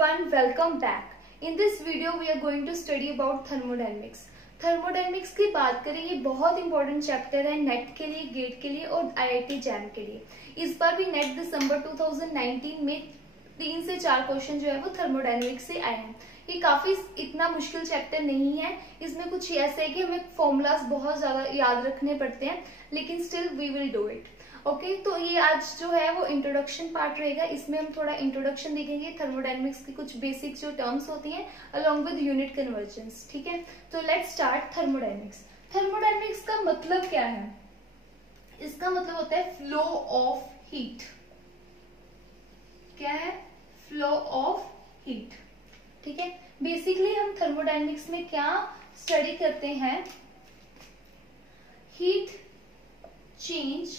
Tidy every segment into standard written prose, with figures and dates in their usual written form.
everyone, welcome back. In this video we are going to study about thermodynamics. Thermodynamics की बात करें, ये बहुत इंपॉर्टेंट चैप्टर है नेट के लिए, गेट के लिए और आईआईटी जैम के लिए। इस बार भी नेट दिसंबर 2019 में 3 से 4 क्वेश्चन जो है वो थर्मोडायनेमिक्स से आए हैं। ये काफी इतना मुश्किल चैप्टर नहीं है, इसमें कुछ ऐसा है कि हमें फॉर्मूलाज बहुत ज्यादा याद रखने पड़ते हैं, लेकिन still we will do it. Okay, तो ये आज जो है वो इंट्रोडक्शन पार्ट रहेगा। इसमें हम थोड़ा इंट्रोडक्शन देखेंगे, थर्मोडायनेमिक्स की कुछ बेसिक जो टर्म्स होती हैं अलोंग विद यूनिट कन्वर्जेंस। ठीक है, तो लेट्स स्टार्ट थर्मोडायनेमिक्स। थर्मोडायनेमिक्स का मतलब क्या है? इसका मतलब होता है फ्लो ऑफ हीट। क्या है? Flow of heat. ठीक है, बेसिकली हम थर्मोडायनेमिक्स में क्या स्टडी करते हैं? Heat change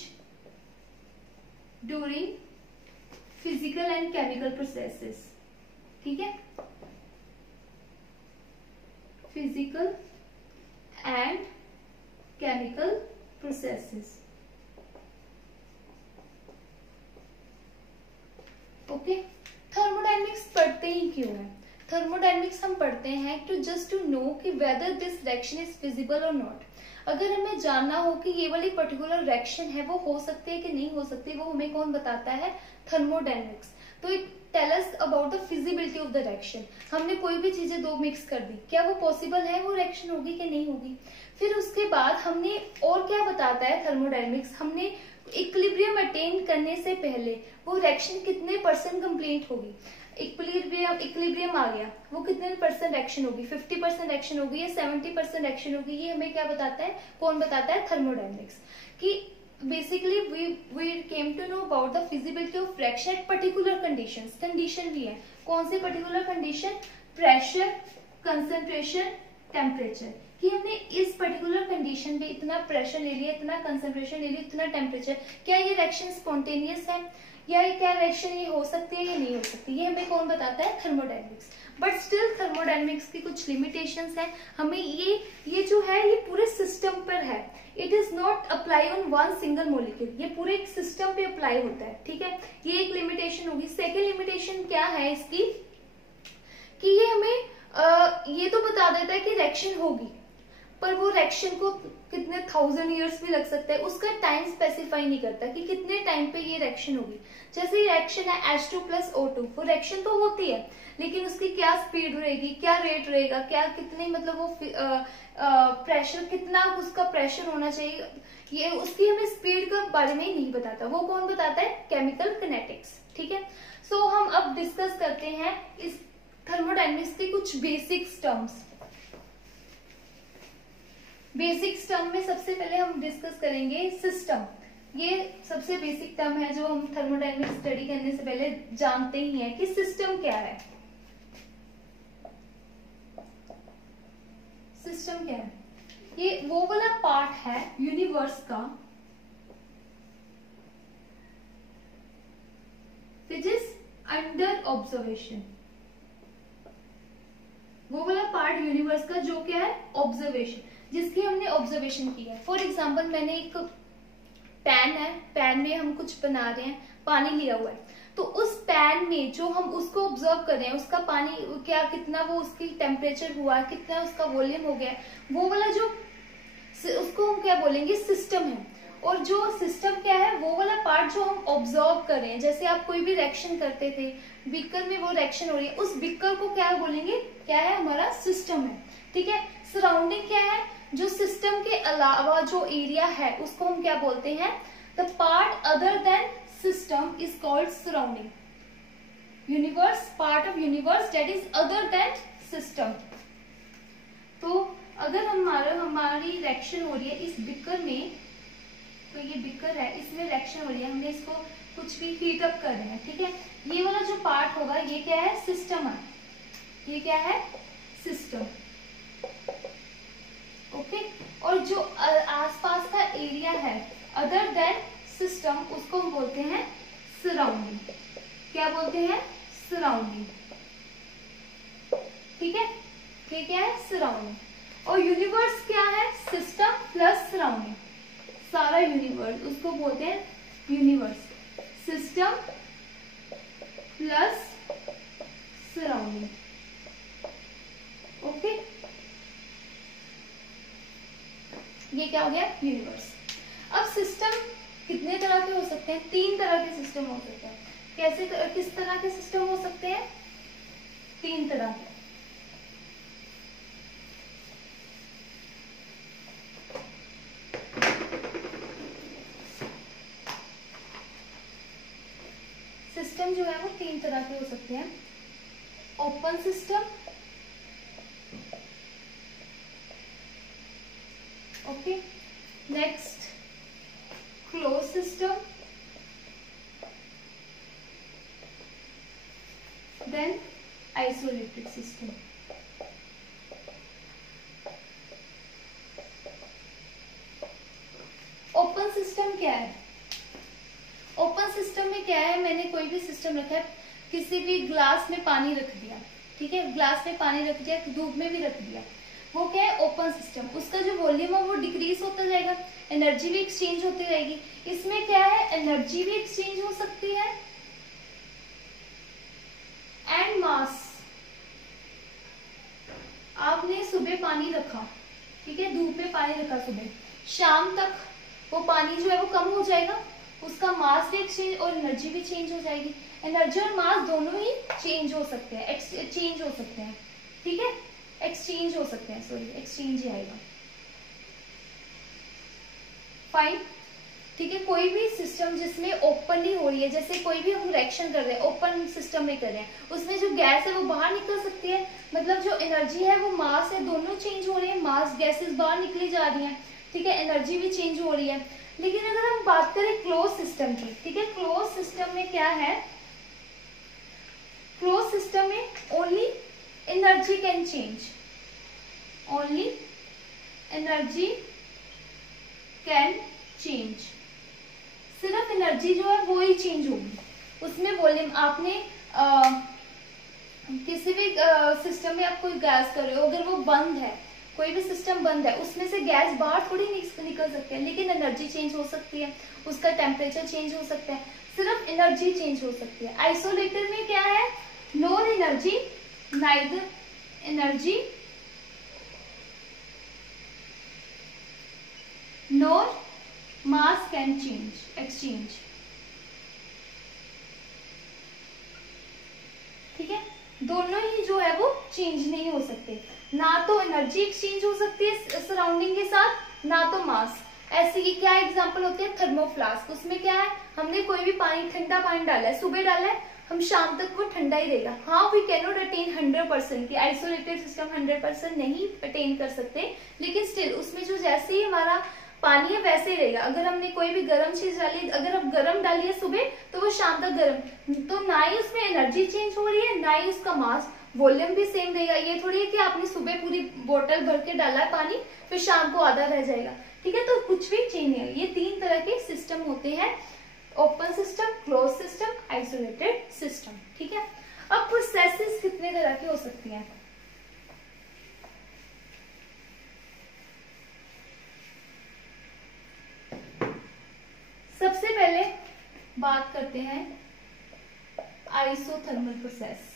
during physical and chemical processes. ठीक है, physical and chemical processes. Okay, thermodynamics पढ़ते ही क्यों है? थर्मोडायनेमिक्स हम पढ़ते हैं टू नो कि whether this reaction is feasible और नॉट। अगर हमें जानना हो कि ये वाली पर्टिकुलर रिएक्शन है वो हो सकती है कि नहीं हो सकती, वो हमें कौन बताता है? थर्मोडायनेमिक्स। तो it tell us about the feasibility of the reaction. हमने कोई भी चीजें दो मिक्स कर दी, क्या वो पॉसिबल है, वो रिएक्शन होगी कि नहीं होगी। फिर उसके बाद हमने और क्या बताता है थर्मोडायनेमिक्स? हमने इक्विलिब्रियम अटेन करने से पहले वो रिएक्शन कितने % कंप्लीट होगी। इक्विलिब्रियम आ गया, वो कितने % एक्शन होगी? 50% एक्शन होगी या 70% एक्शन होगी? ये हमें क्या बताता है? कौन बताता है? थर्मोडायनेमिक्स। कि basically we came to know about the feasibility of reaction at particular conditions. Condition भी है, कौन से particular condition? Pressure, concentration, temperature. कि हमने इस पर्टिकुलर कंडीशन पे इतना प्रेशर ले लिया, इतना कंसंट्रेशन ले लिया, इतना टेम्परेचर, क्या ये रिएक्शन स्पॉन्टेनियस है या क्या रिएक्शन ये हो सकती है या नहीं हो सकती? ये हमें कौन बताता है? थर्मोडायनेमिक्स। बट स्टिल थर्मोडायनेमिक्स की कुछ लिमिटेशंस है। हमें ये जो है ये पूरे सिस्टम पर है। It is not apply on one single molecule, ये पूरे एक सिस्टम पे अप्लाई होता है। ठीक है, ये एक लिमिटेशन होगी। सेकेंड लिमिटेशन क्या है इसकी? कि ये हमें ये तो बता देता है कि रिएक्शन होगी, पर वो रिएक्शन को कितने 1000 ईयर्स भी लग सकता है, उसका टाइम स्पेसिफाई नहीं करता कि कितने टाइम पे ये रिएक्शन होगी। जैसे रिएक्शन है H2 + O2, वो रिएक्शन तो होती है, लेकिन उसकी क्या स्पीड रहेगी, क्या रेट रहेगा, क्या कितनी मतलब वो प्रेशर, कितना उसका प्रेशर होना चाहिए, ये उसकी हमें स्पीड के बारे में नहीं बताता। वो कौन बताता है? Chemical kinetics. ठीक है, सो हम अब डिस्कस करते हैं इस थर्मोडायनेमिक्स के कुछ बेसिक्स टर्म्स। बेसिक्स टर्म में सबसे पहले हम डिस्कस करेंगे सिस्टम। ये सबसे बेसिक टर्म है जो हम थर्मोडायनेमिक्स स्टडी करने से पहले जानते ही हैं कि सिस्टम क्या है। सिस्टम क्या है? ये वो वाला पार्ट है यूनिवर्स का विच इज अंडर ऑब्जर्वेशन। वो वाला पार्ट यूनिवर्स का जो क्या है? ऑब्जर्वेशन, जिसकी हमने ऑब्जर्वेशन की है। फॉर एग्जाम्पल, मैंने एक पैन है, पैन में हम कुछ बना रहे हैं, पानी लिया हुआ है, तो उस पैन में जो हम उसको ऑब्जर्व कर रहे हैं, उसका पानी क्या, कितना वो उसकी टेम्परेचर हुआ, कितना उसका वॉल्यूम हो गया, वो वाला जो उसको हम क्या बोलेंगे? सिस्टम है। और जो सिस्टम क्या है? वो वाला पार्ट जो हम ऑब्जर्व कर रहे हैं। जैसे आप कोई भी रिएक्शन करते थे, बीकर में वो रिएक्शन हो रही है, उस बीकर को क्या बोलेंगे? क्या है? हमारा सिस्टम है। ठीक है, सराउंडिंग क्या है? जो सिस्टम के अलावा जो एरिया है उसको हम क्या बोलते हैं? The part other than system is called surrounding. Universe, part of universe that is other than system. तो अगर हमारी रिएक्शन हो रही है इस बिकर में, तो ये बिकर है, इसमें रिएक्शन हो रही है, हमने इसको कुछ भी हीट अप कर रहे हैं। ठीक है, ये वाला जो पार्ट होगा ये क्या है? सिस्टम है। ये क्या है? सिस्टम। ओके, और जो आसपास का एरिया है अदर देन सिस्टम, उसको हम बोलते हैं सराउंडिंग। क्या बोलते हैं? सराउंडिंग। ठीक है, ये क्या है? सराउंडिंग। और यूनिवर्स क्या है? System plus surrounding. सारा यूनिवर्स, उसको बोलते हैं यूनिवर्स। सिस्टम प्लस क्या हो गया, यूनिवर्स। अब सिस्टम कितने तरह के हो सकते हैं, 3 तरह के सिस्टम हो सकते हैं। कैसे, किस तरह के सिस्टम हो सकते हैं, 3 तरह के। सिस्टम जो है वो 3 तरह के हो सकते हैं। Open system, okay, next close system, then isolated system. Open system क्या है, ओपन सिस्टम में क्या है, मैंने कोई भी सिस्टम रखा है, किसी भी ग्लास में पानी रख दिया, ठीक है, ग्लास में पानी रख दिया, धूप में भी रख दिया, वो क्या है, ओपन सिस्टम। उसका जो वॉल्यूम है वो डिक्रीज होता जाएगा, एनर्जी भी एक्सचेंज होती रहेगी। इसमें क्या है, एनर्जी भी एक्सचेंज हो सकती है एंड मास। आपने सुबह पानी रखा, ठीक है, धूप में पानी रखा सुबह, शाम तक वो पानी जो है वो कम हो जाएगा, उसका मास भी एक्सचेंज और एनर्जी भी चेंज हो जाएगी। एनर्जी और मास दोनों ही चेंज हो सकते हैं, एक्सचेंज हो सकते हैं, ठीक है, एक्सचेंज हो सकते हैं, सॉरी एक्सचेंज ही आएगा, फाइन, ठीक है। कोई भी सिस्टम जिसमें ओपनली हो रही है, जैसे कोई भी हम रिएक्शन कर रहे हैं ओपन सिस्टम में कर रहे हैं, उसमें जो गैस है वो बाहर निकल सकती है, मतलब जो एनर्जी है वो मास है, दोनों चेंज हो रहे हैं, मास गैसेस बाहर निकली जा रही हैं, ठीक है, एनर्जी भी चेंज हो रही है। लेकिन अगर हम बात करें क्लोज सिस्टम की, ठीक है, क्लोज सिस्टम में क्या है, क्लोज सिस्टम में only energy can change, only energy can change, सिर्फ एनर्जी जो है वो ही चेंज होगी, उसमें वॉल्यूम, आपने किसी भी सिस्टम में आप कोई गैस कर रहे हो, अगर वो बंद है, कोई भी सिस्टम बंद है, उसमें से गैस बाहर थोड़ी निकल सकती है, लेकिन एनर्जी चेंज हो सकती है, उसका टेम्परेचर चेंज हो सकता है, सिर्फ एनर्जी चेंज हो सकती है। आइसोलेटेड में क्या है, lower energy, neither energy nor mass can change exchange, ठीक है, दोनों ही जो है वो चेंज नहीं हो सकते, ना तो एनर्जी एक्सचेंज हो सकती है सराउंडिंग के साथ, ना तो मास। ऐसे की क्या एग्जांपल होती है, थर्मोफ्लास्क, उसमें क्या है, हमने कोई भी पानी, ठंडा पानी डाला है, सुबह डाला है, हम शाम तक वो ठंडा ही रहेगा। हाँ, वी कैन नॉट अटेन 100% की आइसोलेटेड सिस्टम 100% नहीं अटेन कर सकते, लेकिन स्टिल उसमें जो जैसे ही हमारा पानी है वैसे ही रहेगा। अगर हमने कोई भी गर्म चीज डाली, अगर आप गर्म डालिए सुबह तो वो शाम तक गर्म, तो ना ही उसमें एनर्जी चेंज हो रही है, ना ही उसका मास, वॉल्यूम भी सेम रहेगा। ये थोड़ी है कि आपने सुबह पूरी बोतल भर के डाला है पानी, फिर शाम को आधा रह जाएगा, ठीक है, तो कुछ भी चेंज नहीं है। ये 3 तरह के सिस्टम होते हैं, open system, close system, isolated system, ठीक है। अब प्रोसेसेस कितने तरह की हो सकती हैं, सबसे पहले बात करते हैं आइसोथर्मल प्रोसेस।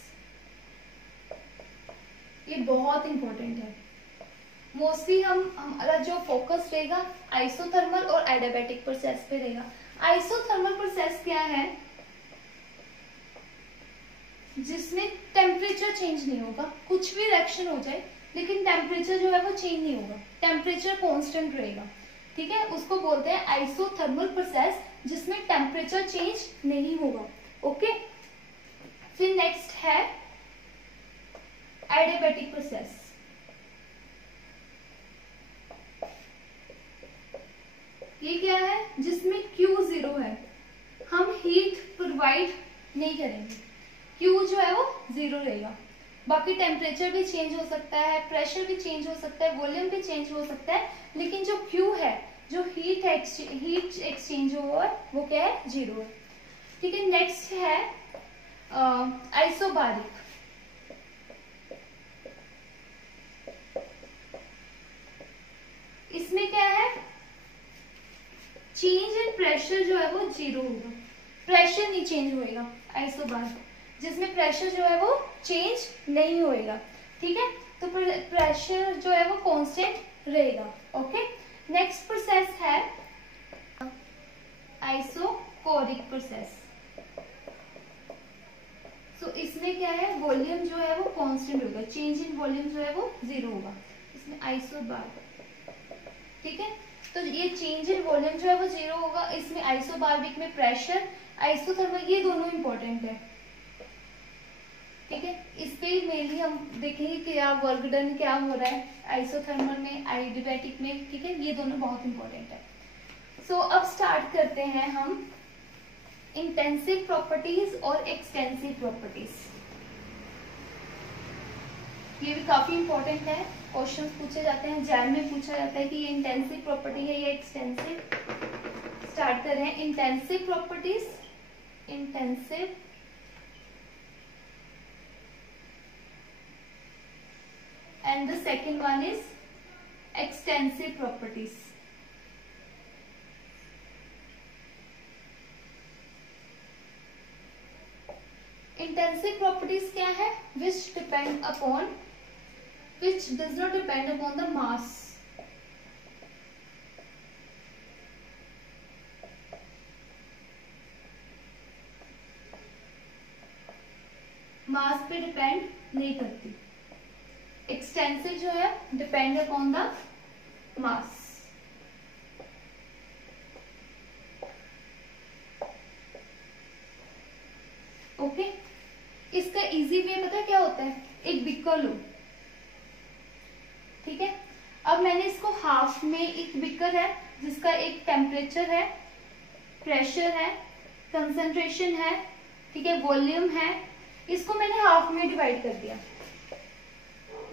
ये बहुत इंपॉर्टेंट है, मोस्टली हमारा जो फोकस रहेगा आइसोथर्मल और एडियाबैटिक प्रोसेस पे रहेगा। आइसोथर्मल प्रोसेस क्या है, जिसमें टेम्परेचर चेंज नहीं होगा, कुछ भी रिएक्शन हो जाए लेकिन टेम्परेचर जो है वो चेंज नहीं होगा, टेम्परेचर कांस्टेंट रहेगा, ठीक है, उसको बोलते हैं आइसोथर्मल प्रोसेस, जिसमें टेम्परेचर चेंज नहीं होगा, ओके। फिर नेक्स्ट है एडियाबैटिक प्रोसेस। ये क्या है, जिसमें Q 0 है, हम हीट प्रोवाइड नहीं करेंगे, Q जो है वो 0 रहेगा, बाकी टेम्परेचर भी चेंज हो सकता है, प्रेशर भी चेंज हो सकता है, वॉल्यूम भी चेंज हो सकता है, लेकिन जो Q है, जो हीट एक्सचेंज हुआ है वो क्या है, 0 है, ठीक है। नेक्स्ट है आइसोबारिक। इसमें क्या है, चेंज इन प्रेशर जो है वो 0 होगा, प्रेशर नहीं चेंज होएगा आइसोबारिक, जिसमें प्रेशर जो है वो चेंज नहीं होएगा, ठीक है, तो प्रेशर जो है वो कांस्टेंट रहेगा, ओके। नेक्स्ट प्रोसेस है आइसोकोरिक प्रोसेस। तो इसमें क्या है, वॉल्यूम जो है वो कांस्टेंट होगा, चेंज इन वॉल्यूम जो है वो 0 होगा। इसमें आइसोबार, ठीक है, तो ये चेंज इन वॉल्यूम जो है वो 0 होगा। इसमें आइसोबार्बिक में प्रेशर, आइसोथर्मल, ये दोनों इंपॉर्टेंट है, ठीक है। इस पे मेनली हम देखेंगे कि क्या वर्क डन क्या हो रहा है आइसोथर्मल में, आइडियाबैटिक में, ठीक है, ये दोनों बहुत इंपॉर्टेंट है। सो अब स्टार्ट करते हैं हम इंटेंसिव प्रॉपर्टीज और एक्सटेंसिव प्रॉपर्टीज। ये भी काफी इंपॉर्टेंट है, क्वेश्चंस पूछे जाते हैं, एग्जाम में पूछा जाता है कि ये इंटेंसिव प्रॉपर्टी है या एक्सटेंसिव। स्टार्ट कर रहे हैं intensive properties, intensive and the second one is extensive properties. Intensive properties क्या है, which depend upon, which does not depend upon the mass. मास पे डिपेंड नहीं करती। एक्सटेंसिव जो है depend upon the mass. Okay, इसका इजी वे पता है क्या होता है, एक बिकर लो, ठीक है। अब मैंने इसको हाफ में, एक बिकर है जिसका एक टेम्परेचर है, प्रेशर है, कंसंट्रेशन है, ठीक है, वॉल्यूम है, इसको मैंने हाफ में डिवाइड कर दिया।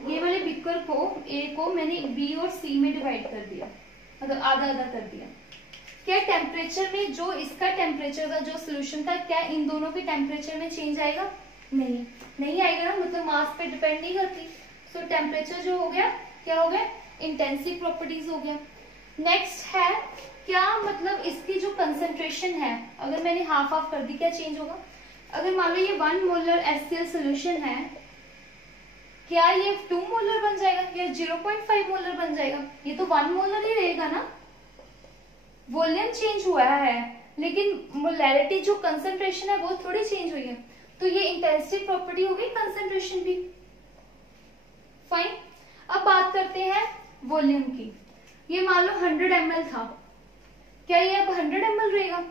ये वाले बिकर को, ए को मैंने बी और सी में डिवाइड कर दिया, मतलब आधा आधा कर दिया। क्या टेम्परेचर में, जो इसका टेम्परेचर था, जो सोल्यूशन था, क्या इन दोनों के टेम्परेचर में चेंज आएगा? नहीं, नहीं आएगा ना, मतलब मास पे डिपेंड नहीं करती। सो टेम्परेचर जो हो गया, क्या हो गया, इंटेंसिव प्रॉपर्टीज हो गया। नेक्स्ट है क्या, मतलब इसकी जो कंसंट्रेशन है, अगर मैंने हाफ हाफ कर दी, क्या चेंज होगा? अगर मान लो ये 1 मोलर HCl सोल्यूशन है, क्या ये 2 मोलर बन जाएगा या 0.5 मोलर बन जाएगा? ये तो 1 मोलर ही रहेगा ना। वॉल्यूम चेंज हुआ है लेकिन मोलैरिटी, जो कंसंट्रेशन है, वो थोड़ी चेंज हुई है। तो ये इंटेंसिव प्रॉपर्टी हो गई, कंसंट्रेशन भी। फाइन। अब बात करते हैं वॉल्यूम की। ये मान लो 100 ml था, क्या ये अब 100 ml रहेगा?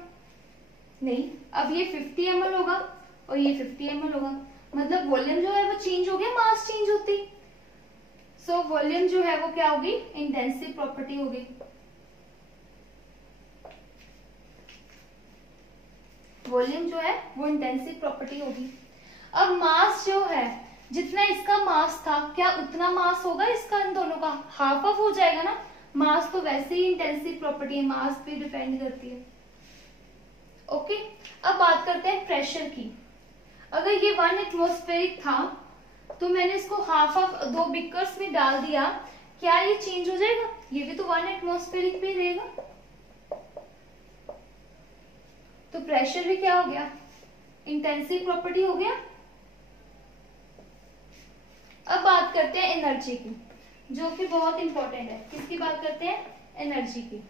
नहीं, अब ये 50 ml होगा और ये 50 ml होगा, मतलब वॉल्यूम जो है वो चेंज हो गया, मास चेंज होती। सो वॉल्यूम जो है वो क्या होगी, इंटेंसिव प्रॉपर्टी होगी। वॉल्यूम जो है वो इंटेंसिव प्रॉपर्टी होगी। अब मास जो है, जितना इसका मास था, क्या उतना मास होगा इसका, इन दोनों का हाफ ऑफ हो जाएगा ना। मास तो वैसे ही इंटेंसिव प्रॉपर्टी है, मास पे डिपेंड करती है। ओके, अब बात करते हैं प्रेशर की। अगर ये 1 एटमॉस्फेरिक था तो मैंने इसको हाफ ऑफ 2 बिकर्स में डाल दिया, क्या ये चेंज हो जाएगा? ये भी तो 1 एटमॉस्फेरिक में रहेगा, तो प्रेशर भी क्या हो गया, इंटेंसिव प्रॉपर्टी हो गया। अब बात करते हैं एनर्जी की, जो कि बहुत इंपॉर्टेंट है। किसकी बात करते हैं? एनर्जी की।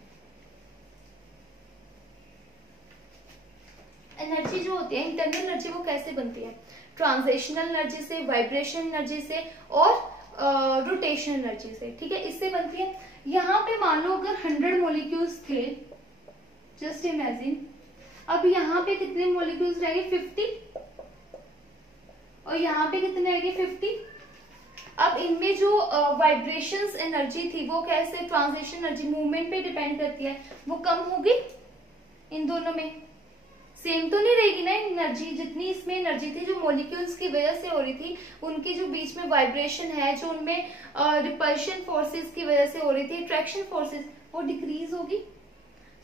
एनर्जी जो होती है, इंटरनल एनर्जी, वो कैसे बनती है? ट्रांजिशनल एनर्जी से, वाइब्रेशन एनर्जी से और रोटेशन एनर्जी से, ठीक है, इससे बनती है। यहाँ पे मान लो अगर 100 मॉलिक्यूल्स थे, जस्ट इमेजिन, अब यहाँ पे कितने मॉलिक्यूल्स रहेंगे? 50, और यहाँ पे कितने रहेंगे? 50। अब इनमें जो वाइब्रेशंस एनर्जी थी, वो कैसे, ट्रांजिशन एनर्जी, मूवमेंट पे डिपेंड करती है, वो कम होगी। इन दोनों में सेम तो नहीं रहेगी ना एनर्जी, जितनी इसमें एनर्जी थी जो मॉलिक्यूल्स की वजह से हो रही थी, उनकी जो बीच में वाइब्रेशन है, जो उनमें रिपल्शन फोर्सेस की वजह से हो रही थी, अट्रैक्शन फोर्सेस, वो डिक्रीज होगी।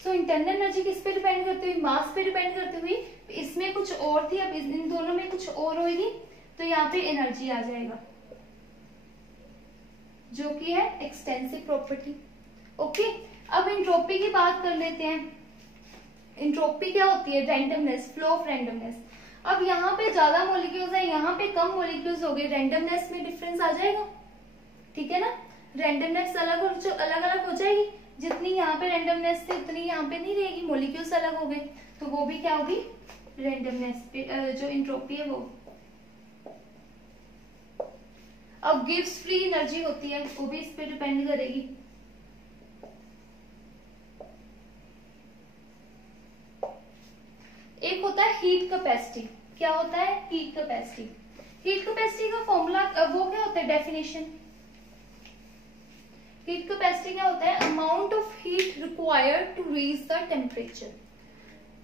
सो इंटरनल एनर्जी किस पे डिपेंड करती हुई? मास पे डिपेंड करती हुई। इसमें कुछ और थी, अब इन दोनों में कुछ और होगी, तो यहाँ पे एनर्जी आ जाएगा, जो कि है एक्सटेंसिव प्रॉपर्टी। ओके, अब एंट्रोपी की बात कर लेते हैं। एंट्रोपी क्या होती है? Randomness, flow of randomness. अब यहाँ पे ज्यादा मॉलिक्यूल्स है, यहाँ पे कम मॉलिक्यूल्स हो गए, रैंडमनेस में डिफरेंस आ जाएगा, ठीक है ना। रैंडमनेस अलग अलग हो जाएगी, जितनी यहाँ पे रेंडमनेस थी उतनी यहाँ पे नहीं रहेगी, मॉलिक्यूल्स अलग हो गए, तो वो भी क्या होगी, रेंडमनेस पे जो एंट्रोपी है वो। अब गिव्स फ्री एनर्जी होती है, वो भी इस पे डिपेंड करेगी। एक होता है हीट कैपेसिटी। क्या होता है, हीट कैपेसिटी। हीट कैपेसिटी का फॉर्मूला वो क्या होता है, डेफिनेशन। हीट कैपेसिटी क्या होता है, amount of heat required to raise the temperature,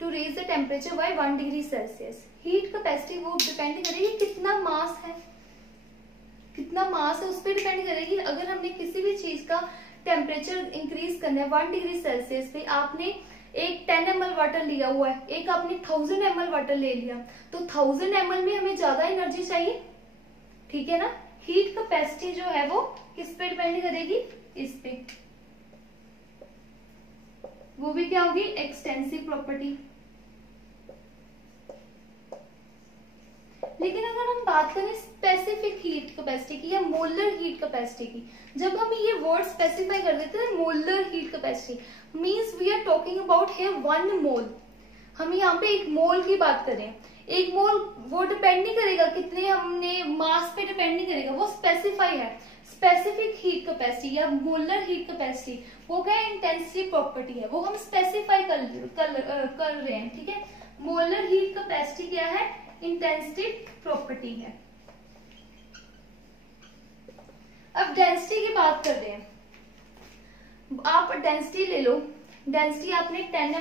to raise the temperature by 1 degree Celsius. Heat capacity वो डिपेंड करेगी कितना मास है, कितना मास है उस पर डिपेंड करेगी। अगर हमने किसी भी चीज का टेम्परेचर इंक्रीज करना है 1 डिग्री सेल्सियस पे, आपने एक 10 ml वाटर लिया हुआ है, एक आपने 1000 ml वाटर ले लिया, तो 1000 ml में हमें ज्यादा एनर्जी चाहिए, ठीक है ना। हीट कैपेसिटी जो है वो किस पे डिपेंड करेगी, इस पे। वो भी क्या होगी, एक्सटेंसिव प्रॉपर्टी। लेकिन अगर हम बात करें स्पेसिफिक हीट कैपेसिटी की या मोलर हीट कैपेसिटी की, जब हम ये वर्ड स्पेसिफाई कर देते हैं molar heat capacity means we are talking about here 1 mole. हम यहाँ पे एक मोल की बात करें, एक मोल वो डिपेंड नहीं करेगा कितने हमने मास पे डिपेंड नहीं करेगा, वो स्पेसिफाई है। स्पेसिफिक हीट कैपेसिटी या मोलर हीट कैपेसिटी वो क्या इंटेंसिटी प्रॉपर्टी है, वो हम स्पेसिफाई कर रहे हैं, ठीक है। मोलर हीट कैपेसिटी क्या है, इंटेंसिटी प्रॉपर्टी है। अब डेंसिटी की बात कर रहे हैं, आप डेंसिटी ले लो। डेंसिटी आपने 10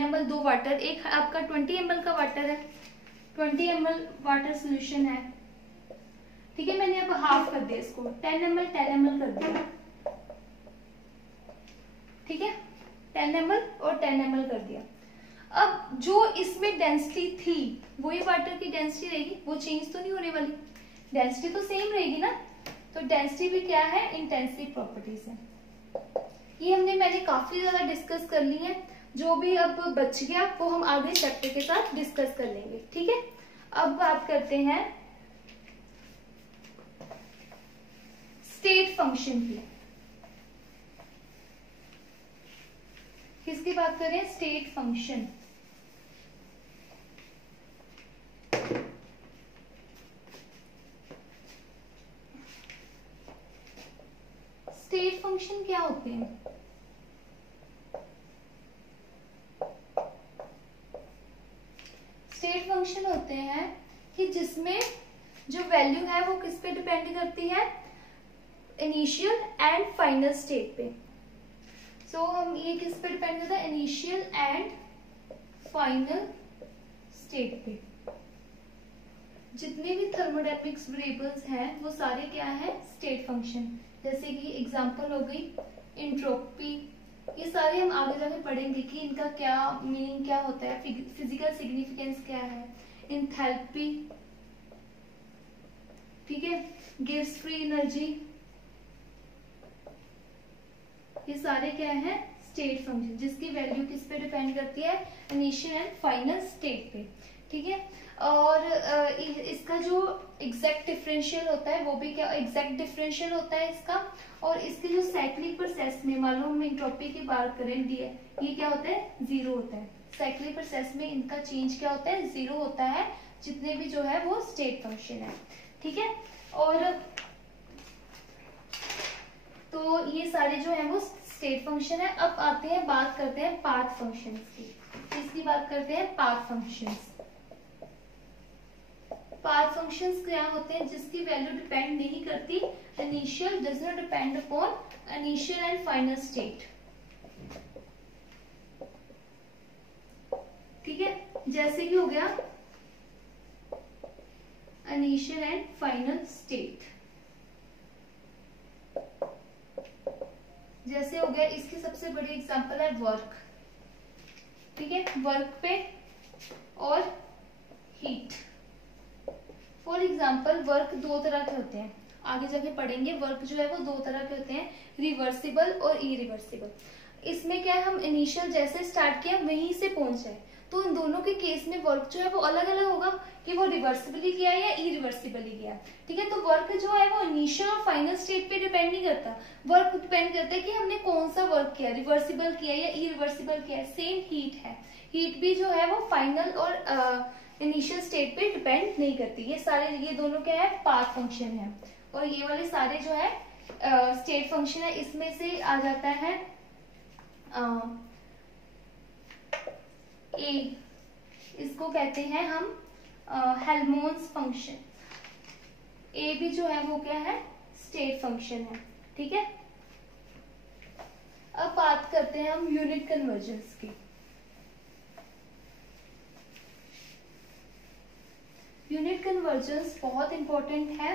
ml दो वाटर, एक आपका 20 ml का वाटर है, 20 ml वाटर सोल्यूशन है, ठीक है। मैंने अब हाफ कर दिया इसको, 10 ml कर दिया, ठीक है। 10 ml और 10 ml कर दिया। अब जो इसमें डेंसिटी थी वही वाटर की डेंसिटी रहेगी, वो चेंज तो नहीं होने वाली, डेंसिटी तो सेम रहेगी ना। तो डेंसिटी भी क्या है, इंटेंसिटी प्रॉपर्टीज है। ये मैंने काफी ज्यादा डिस्कस कर ली है, जो भी अब बच गया वो हम आगे चैप्टर के साथ डिस्कस कर लेंगे, ठीक है। अब बात करते हैं स्टेट फंक्शन की। किसकी बात करें, स्टेट फंक्शन। स्टेट फंक्शन क्या होते हैं, स्टेट फंक्शन होते हैं कि जिसमें जो वैल्यू है वो किस पे डिपेंड करती है, इनिशियल एंड फाइनल स्टेट पे। सो हम ये किस पे डिपेंड करता है, इनिशियल एंड फाइनल स्टेट पे। जितने भी थर्मोडायनेमिक्स वेरिएबल्स हैं वो सारे क्या है, स्टेट फंक्शन। जैसे कि एग्जांपल हो गई एंट्रोपी, ये सारे हम आगे जाके पढ़ेंगे कि इनका क्या मीनिंग क्या होता है, फिजिकल सिग्निफिकेंस क्या है। एंथैल्पी, ठीक है, गिव्स फ्री एनर्जी, ये सारे क्या है, स्टेट फंक्शन, जिसकी वैल्यू किस पे डिपेंड करती है, इनिशियल एंड फाइनल स्टेट पे, ठीक है। और इसका जो एग्जैक्ट डिफरेंशियल होता है वो भी क्या एग्जैक्ट डिफरेंशियल होता है इसका। और इसके जो साइक्लिक प्रोसेस में मालूम हम एंट्रोपी की बात करें डी, ये क्या होता है, जीरो होता है। साइक्लिक प्रोसेस में इनका चेंज क्या होता है, जीरो होता है, जितने भी जो है वो स्टेट फंक्शन है, ठीक है। और तो ये सारे जो है वो स्टेट फंक्शन है। अब आते हैं, बात करते हैं पाथ फंक्शन की। इसकी बात करते हैं पाथ फंक्शंस। पाथ फंक्शंस क्या होते हैं, जिसकी वैल्यू डिपेंड नहीं करती, initial does not depend upon initial and final state, ठीक है। जैसे कि हो गया इनिशियल एंड फाइनल स्टेट, जैसे हो गया, इसकी सबसे बड़ी एग्जांपल है वर्क, ठीक है। वर्क पे और हीट। फॉर एग्जाम्पल वर्क दो तरह के होते हैं, आगे जाके पढ़ेंगे। वर्क जो है वो दो तरह के होते हैं, रिवर्सिबल और इरिवर्सिबल। इसमें क्या है, हम इनिशियल जैसे स्टार्ट किया वहीं से पहुंच जाए, तो इन दोनों के केस में वर्क जो है वो अलग अलग होगा कि वो रिवर्सिबली किया है या इरिवर्सिबली किया। ठीक है, तो वर्क जो है वो इनिशियल और फाइनल स्टेट पे डिपेंड नहीं करता, वर्क डिपेंड करता है कि हमने कौन सा वर्क किया, रिवर्सिबल किया या इरिवर्सिबल किया। सेम हीट है, हीट भी जो है वो फाइनल और इनिशियल स्टेट पे डिपेंड नहीं करती। ये सारे, ये दोनों क्या है, पाथ फंक्शन है, और ये वाले सारे जो है स्टेट फंक्शन है। इसमें से आ जाता है ए, इसको कहते हैं हम हेल्महोल्ट्ज फंक्शन। ए भी जो है वो क्या है, स्टेट फंक्शन है। ठीक है, अब बात करते हैं हम यूनिट कन्वर्जेंस की। यूनिट कन्वर्जेंस बहुत इंपॉर्टेंट है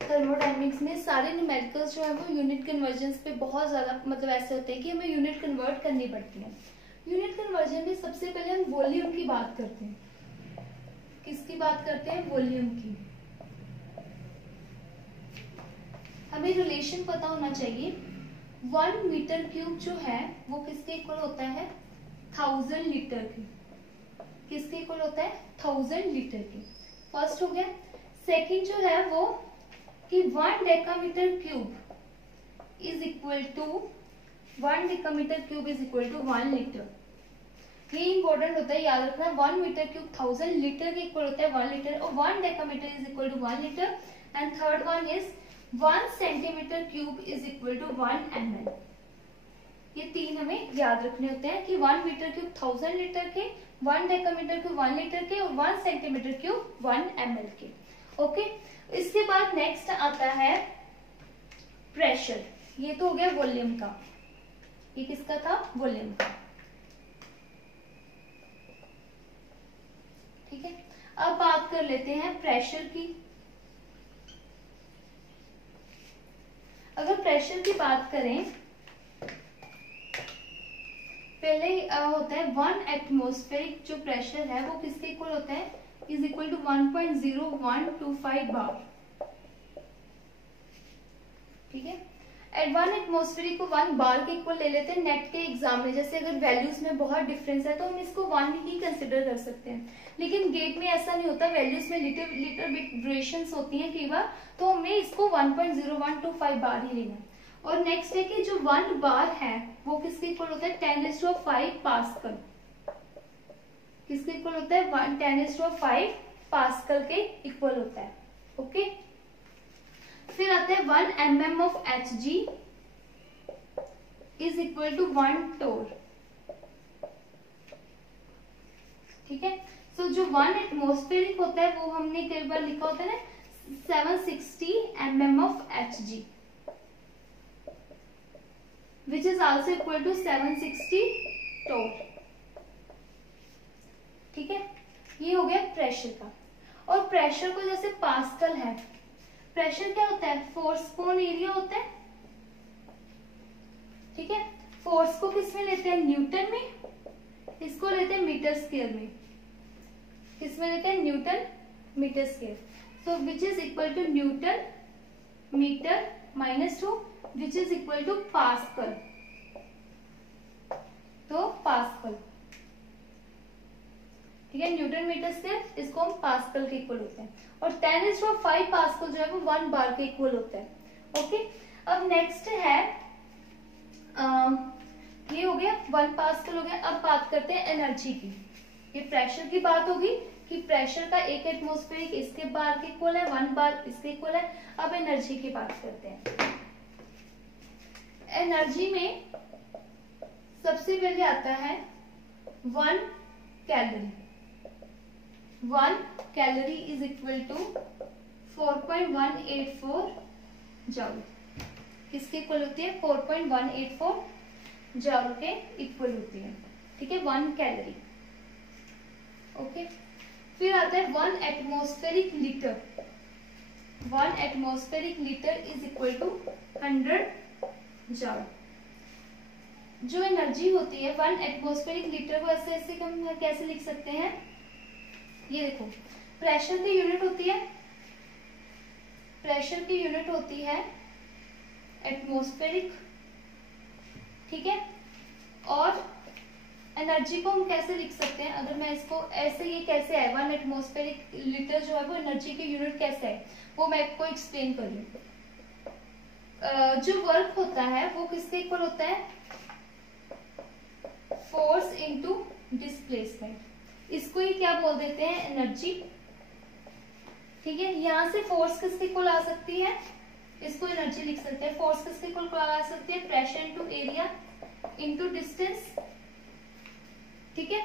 थर्मोडायनेमिक्स में। सारे न्यूमेरिकल्स जो है वो यूनिट कन्वर्जेंस पे बहुत ज्यादा मतलब ऐसे होते हैं कि हमें यूनिट कन्वर्ट करनी पड़ती है। यूनिट कन्वर्जन में सबसे पहले हम वॉल्यूम की बात करते हैं। किसकी बात करते हैं, वॉल्यूम की। हमें रिलेशन पता होना चाहिए, 1 मीटर क्यूब जो है वो किसके इक्वल होता है, 1000 लीटर की। किसके इक्वल होता है, 1000 लीटर की। फर्स्ट हो गया। सेकंड जो है वो कि 1 decametre cube is equal to 1 decametre cube is equal to 1 litre. ये इंपॉर्टेंट होता है, याद रखना। 1 मीटर क्यूब 1000 लीटर के इक्वल होता है 1 लीटर, और 1 decametre is equal to 1 litre. And third one is 1 centimetre cube is equal to 1 ml। ये तीन हमें याद रखने होते हैं कि 1 मीटर क्यूब 1000 लीटर के, 1 डेकामीटर क्यूब 1 लीटर के, और 1 सेंटीमीटर क्यूब 1 ml के। ओके, इसके बाद नेक्स्ट आता है प्रेशर। ये तो हो गया वॉल्यूम का, ये किसका था, वॉल्यूम का। ठीक है, अब बात कर लेते हैं प्रेशर की। अगर प्रेशर की बात करें, पहले होता है 1 एटमॉस्फेरिक जो प्रेशर है वो किसके इक्वल होता है, इज इक्वल टू 1.0125 बार। ठीक है, एट 1 एटमॉस्फेरिक को 1 बार के इक्वल ले लेते हैं नेट के एग्जाम में। जैसे अगर वैल्यूज में बहुत डिफरेंस है तो हम इसको 1 ही कंसिडर कर सकते हैं, लेकिन गेट में ऐसा नहीं होता, वैल्यूज में लिटिल बिट ड्यूरेशंस होती हैं कई बार, तो हमें इसको 1.0125 बार ही लेना है। और नेक्स्ट है कि जो 1 बार है वो किसके इक्वल होता है, 10⁵ पास्कल। किसके इक्वल होता है, 10⁵ पास्कल के इक्वल होता है। ओके, फिर आता है 1 mm of Hg is equal to 1 torr. ठीक है, सो जो 1 एटमॉस्फेरिक होता है वो हमने कई बार लिखा होता है ना 760 mm of Hg, which is also equal to 760 टोर। ठीक है, ये हो गया प्रेशर का। और प्रेशर को जैसे पास्कल है, प्रेशर क्या होता है, फोर्स अपॉन एरिया होता है। ठीक है, फोर्स को किस में लेते हैं, न्यूटन में, इसको लेते हैं मीटर स्क्वायर में। किस में लेते हैं, newton metre square. So which is equal to newton metre -2 which is equal to pascal. तो पास्कल, ठीक है, न्यूटन मीटर स्क्वायर, इसको हम पास्कल के इक्वल होते हैं। और 10⁵ पास्कल जो है वो 1 बार के इक्वल होता है। ओके, अब नेक्स्ट है ये हो गया 1 पास्कल हो गया। अब बात करते हैं एनर्जी की। ये प्रेशर की बात होगी कि प्रेशर का 1 एटमॉस्फेरिक इसके बार के इक्वल है, 1 बार इसके इक्वल है। अब एनर्जी की बात करते हैं। एनर्जी में सबसे पहले आता है 1 calorie. 1 calorie is equal to 4.184 joule. किसके इक्वल होती है, 4.184 जूल के इक्वल होती है। ठीक है, 1 कैलोरी। ओके, फिर आता है 1 atmospheric litre. 1 atmospheric litre is equal to 100 joule. जो एनर्जी होती है 1 एटमॉस्फेरिक लीटर को ऐसे ऐसे हम कैसे लिख सकते हैं, ये देखो, प्रेशर की यूनिट होती है, प्रेशर की यूनिट होती है एटमॉस्फेरिक। ठीक है, और एनर्जी को हम कैसे लिख सकते हैं, अगर मैं इसको ऐसे, ये कैसे है 1 एटमॉस्फेरिक लीटर जो है वो एनर्जी की यूनिट कैसे है वो मैं आपको एक्सप्लेन कर रही हूँ। जो वर्क होता है वो किसके इक्वल होता है, फोर्स इनटू डिस्प्लेसमेंट, इसको ही क्या बोल देते हैं, एनर्जी। ठीक है, यहां से फोर्स किसके इक्वल आ सकती है, इसको एनर्जी लिख सकते हैं। फोर्स किसके इक्वल आ सकती है, pressure into area into distance. ठीक है,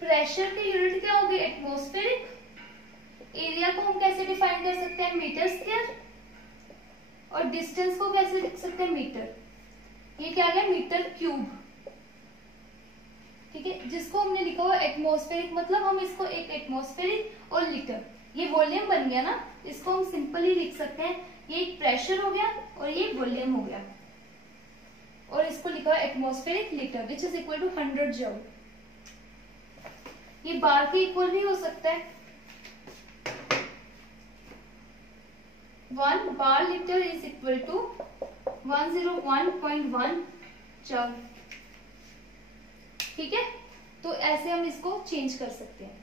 प्रेशर की यूनिट क्या होगी, एटमॉस्फेरिक। एरिया को हम कैसे डिफाइन कर सकते हैं, मीटर स्क्वायर, और डिस्टेंस को कैसे लिख सकते हैं, मीटर। ये क्या है, मीटर क्यूब। ठीक है, जिसको हमने लिखा हुआ एटमॉस्फेरिक, मतलब हम इसको एक एटमॉस्फेरिक और लीटर, ये वॉल्यूम बन गया ना, इसको हम सिंपली लिख सकते हैं, ये एक प्रेशर हो गया और ये वॉल्यूम हो गया, और इसको लिखा हुआ atmospheric litre which is equal to 100 joule. ये बार के इक्वल भी हो सकता है, 1 bar litre is equal to 101.1 joule. ठीक है, तो ऐसे हम इसको चेंज कर सकते हैं।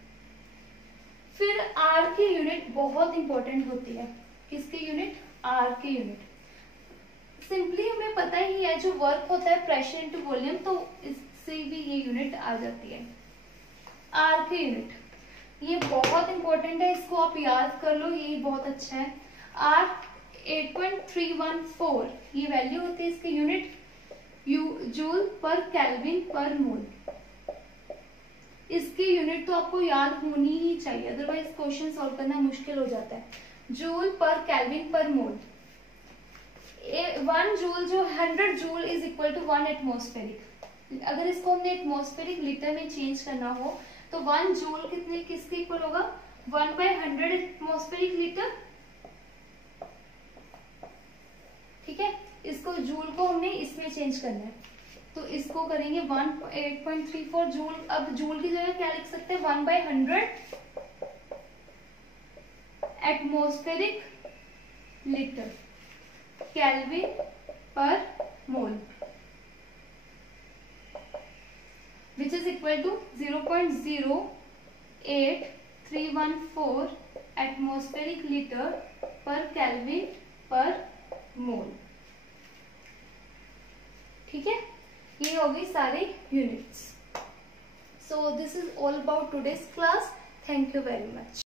फिर आर की यूनिट बहुत इंपॉर्टेंट होती है, किसकी यूनिट, आर की यूनिट। सिंपली हमें पता ही है जो वर्क होता है प्रेशर इनटू वॉल्यूम, तो इससे भी ये यूनिट आ जाती है। आर की यूनिट ये बहुत इंपॉर्टेंट है, इसको आप याद कर लो, ये बहुत अच्छा है। आर 8.314 ये वैल्यू होती है इसकी यूनिट, जूल पर केल्विन पर मोल। इसकी यूनिट तो आपको याद होनी ही चाहिए, अदरवाइज क्वेश्चन सॉल्व करना मुश्किल हो जाता है। जूल पर केल्विन पर मोल, 1 जूल जो 100 joule is equal to 1 atmospheric. अगर इसको हमने एटमॉस्फेरिक लीटर में चेंज करना हो तो 1 जूल कितने किसके इक्वल होगा, 1/100 एटमॉस्फेरिक लीटर। ठीक है, इसको जूल को हमने इसमें चेंज करना है, तो इसको करेंगे 8.34 जूल। अब जूल की जगह क्या लिख सकते हैं, 1/100 atmospheric litre kelvin per mole which is equal to 0.08314 atmospheric litre per kelvin per mole. ठीक है, ये होगी सारी units. So this is all about today's class. Thank you very much.